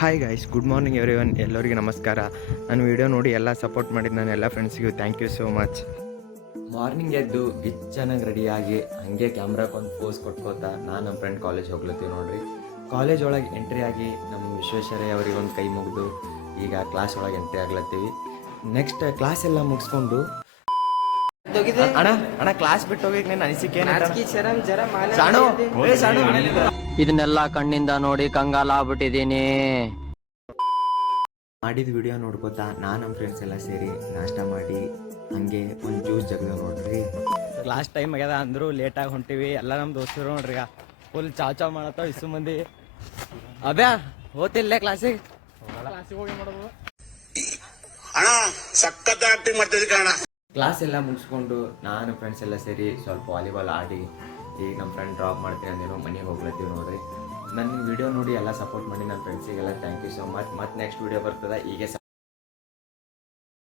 Hi guys, good morning everyone. ಎಲ್ಲರಿಗೆ ನಮಸ್ಕಾರ. ನನ್ನ ವಿಡಿಯೋ ನೋಡಿ ಎಲ್ಲ ಸಪೋರ್ಟ್ ಮಾಡಿದ್ದು ನನ್ನ ಎಲ್ಲ ಫ್ರೆಂಡ್ಸ್ಗೂ thank you so much. Morning ಎದ್ದು ಚೆನ್ನಾಗಿ ರೆಡಿಯಾಗಿ ಹಾಗೆ ಕ್ಯಾಮ್ರಾಕೊಂದು ಪೋಸ್ ಕೊಟ್ಕೋತ ನಾನು ನಮ್ಮ ಫ್ರೆಂಡ್ ಕಾಲೇಜ್ ಹೋಗ್ಲತ್ತೀವಿ ನೋಡ್ರಿ. ಕಾಲೇಜ್ ಒಳಗೆ ಎಂಟ್ರಿ ಆಗಿ ನಮ್ಮ ವಿಶ್ವೇಶ್ವರಯ್ಯ ಅವರಿಗೊಂದು ಕೈ ಮುಗಿದು ಈಗ ಕ್ಲಾಸ್ ಒಳಗೆ ಎಂಟ್ರಿ ಆಗ್ಲತ್ತೀವಿ. ನೆಕ್ಸ್ಟ್ ಕ್ಲಾಸ್ ಎಲ್ಲ ಮುಗಿಸ್ಕೊಂಡು ಅಣ್ಣ ಕ್ಲಾಸ್ ಬಿಟ್ಟು ಹೋಗಿ ನನ್ನ ಅನಿಸಿಕೆ ಇದನ್ನೆಲ್ಲ ಕಣ್ಣಿಂದ ನೋಡಿ ಕಂಗಾಲ ಆಗ್ಬಿಟ್ಟಿದೀನಿ. ಮಾಡಿದ ವಿಡಿಯೋ ನೋಡ್ಕೋತಾ ನಮ್ಮ ಫ್ರೆಂಡ್ಸ್ ಎಲ್ಲ ಸೇರಿ ನಾಷ್ಟ ಮಾಡಿ ಹಂಗೆ ಒಂದು ಜ್ಯೂಸ್ ಜಗದ ನೋಡ್ರಿ. ಲಾಸ್ಟ್ ಟೈಮ್ ಆಗ್ಯದ ಅಂದ್ರು ಲೇಟಾಗಿ ಹೊಂಟಿವಿ. ಎಲ್ಲ ನಮ್ಮ ದೋಸ್ತರು ನೋಡ್ರಿ ಈಗ ಫುಲ್ ಚಾವ್ ಮಾಡತ್ತಾವ. ಇಸು ಮಂದಿ ಅಬ್ಯಾ ಹೋತಿಲ್ಲೇ ಕ್ಲಾಸಿಗೆ ಹೋಗಿ ಮಾಡೋದು. ಕ್ಲಾಸ್ ಎಲ್ಲ ಮುಗಿಸ್ಕೊಂಡು ನಾನು ಫ್ರೆಂಡ್ಸ್ ಎಲ್ಲ ಸೇರಿ ಸ್ವಲ್ಪ ವಾಲಿಬಾಲ್ ಆಡಿ ಈಗ ನಮ್ಮ ಫ್ರೆಂಡ್ ಡ್ರಾಪ್ ಮಾಡ್ತೀನಿ ಅಂದೇನೋ ಮನೆಗೆ ಹೋಗ್ಲತ್ತೀವಿ ನೋಡ್ರಿ. ನನ್ನ ವಿಡಿಯೋ ನೋಡಿ ಎಲ್ಲ ಸಪೋರ್ಟ್ ಮಾಡಿ ನನ್ನ ಫ್ರೆಂಡ್ಸಿಗೆಲ್ಲ ಥ್ಯಾಂಕ್ ಯು ಸೊ ಮಚ್. ಮತ್ತು ನೆಕ್ಸ್ಟ್ ವಿಡಿಯೋ ಬರ್ತದೆ. ಈಗ